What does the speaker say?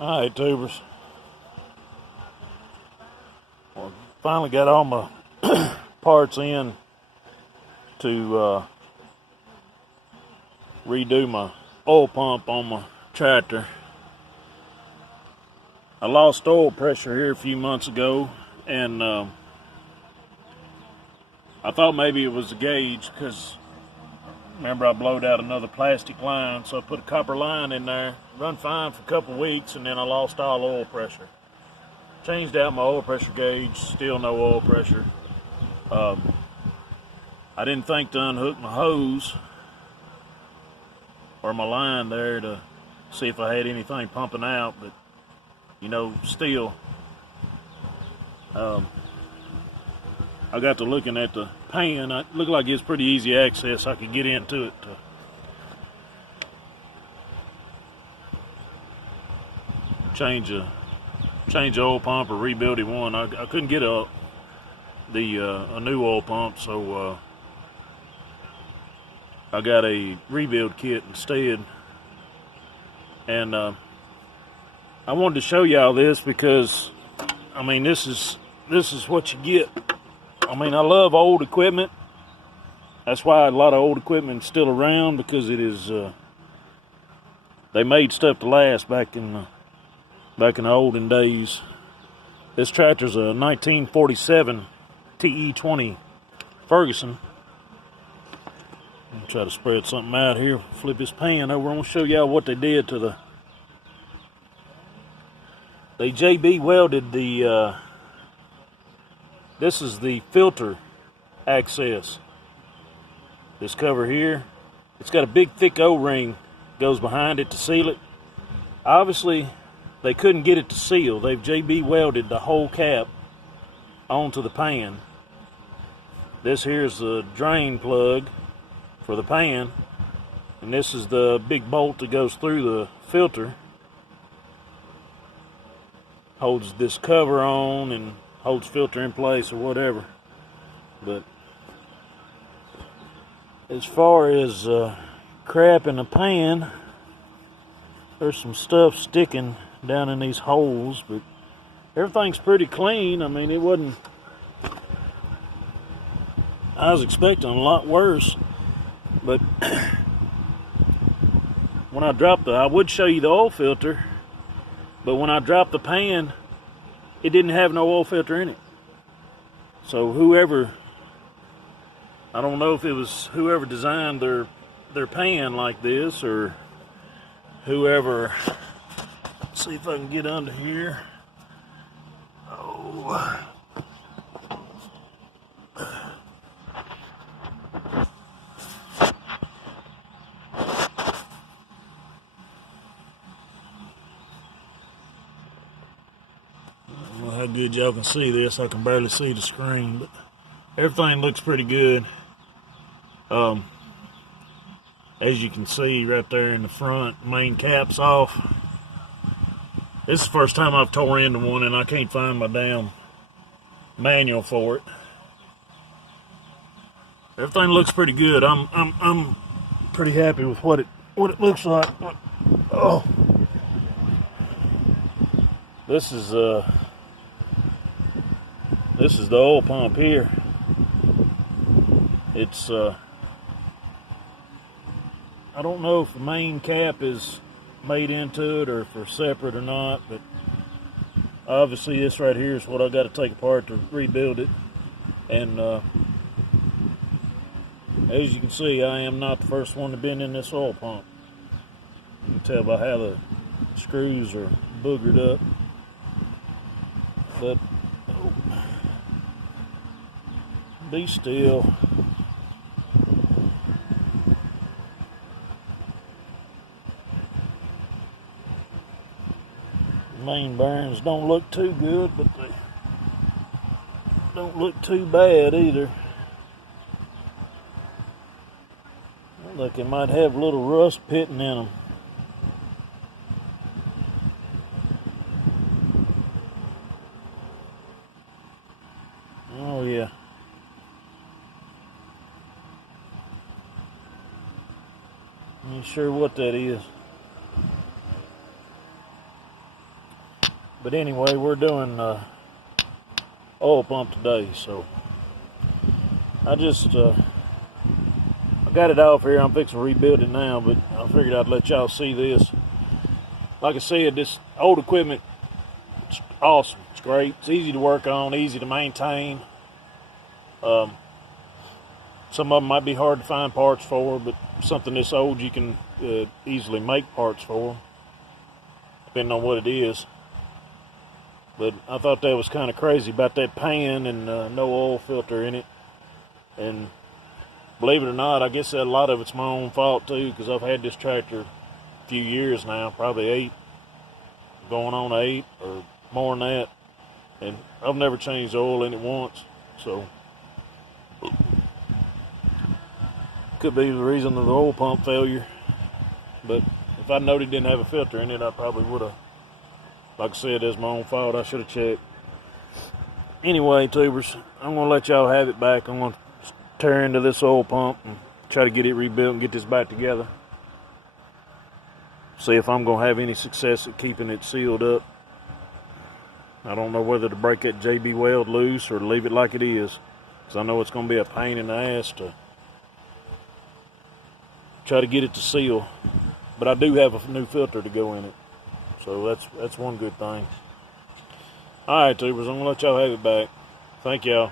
Alright, tubers. Well, finally got all my parts in to redo my oil pump on my tractor. I lost oil pressure here a few months ago, and I thought maybe it was the gauge, because remember I blowed out another plastic line, so I put a copper line in there, run fine for a couple of weeks, and then I lost all oil pressure. Changed out my oil pressure gauge, still no oil pressure. I didn't think to unhook my hose or my line there to see if I had anything pumping out, but you know, still, I got to looking at the pan. It looked like it's pretty easy access. I could get into it to change the oil pump or rebuild it one. I couldn't get a new oil pump, so I got a rebuild kit instead. And I wanted to show y'all this because, I mean, this is what you get. I mean, I love old equipment. That's why a lot of old equipment is still around, because it is they made stuff to last back in the olden days. This tractor's a 1947 te20 Ferguson. I'll try to spread something out here. Flip this pan over. I'm gonna show y'all what they did to they JB welded the this is the filter access. This cover here, it's got a big thick O-ring goes behind it to seal it. Obviously they couldn't get it to seal. They've JB welded the whole cap onto the pan. This here's the drain plug for the pan, and this is the big bolt that goes through the filter. Holds this cover on and holds filter in place or whatever. But as far as crap in the pan, there's some stuff sticking down in these holes, but everything's pretty clean. I mean, it wasn't, I was expecting a lot worse, but when I dropped I would show you the oil filter, but when I dropped the pan, it didn't have no oil filter in it. So whoever, I don't know if it was whoever designed their pan like this, or whoever, let's see if I can get under here. Oh. I don't know how good y'all can see this. I can barely see the screen, but everything looks pretty good. As you can see right there in the front, main cap's off. This is the first time I've tore into one, and I can't find my damn manual for it. Everything looks pretty good. I'm pretty happy with what it looks like. Oh, this is the oil pump here. It's I don't know if the main cap is made into it or if they're separate or not, but obviously this right here is what I got to take apart to rebuild it. And as you can see, I am not the first one to been in this oil pump. You can tell by how the screws are boogered up. But be still. Main bearings don't look too good, but they don't look too bad either. Look like they might have a little rust pitting in them. Oh yeah. I ain't sure what that is. But anyway, we're doing oil pump today, so I got it off here. I'm fixing to rebuild it now, but I figured I'd let y'all see this. Like I said, this old equipment, it's awesome. It's great. It's easy to work on, easy to maintain. Some of them might be hard to find parts for, but something this old you can easily make parts for, depending on what it is. But I thought that was kind of crazy about that pan and no oil filter in it. And believe it or not, I guess that a lot of it's my own fault too, because I've had this tractor a few years now, probably 8, going on 8 or more than that. And I've never changed oil in it once, so could be the reason of the oil pump failure. But if I knowed it didn't have a filter in it, I probably would have. Like I said, that's my own fault. I should have checked. Anyway, tubers, I'm going to let y'all have it back. I'm going to tear into this oil pump and try to get it rebuilt and get this back together. See if I'm going to have any success at keeping it sealed up. I don't know whether to break that JB weld loose or leave it like it is, because I know it's going to be a pain in the ass to try to get it to seal. But I do have a new filter to go in it, so that's one good thing. All right, tubers, I'm going to let y'all have it back. Thank y'all.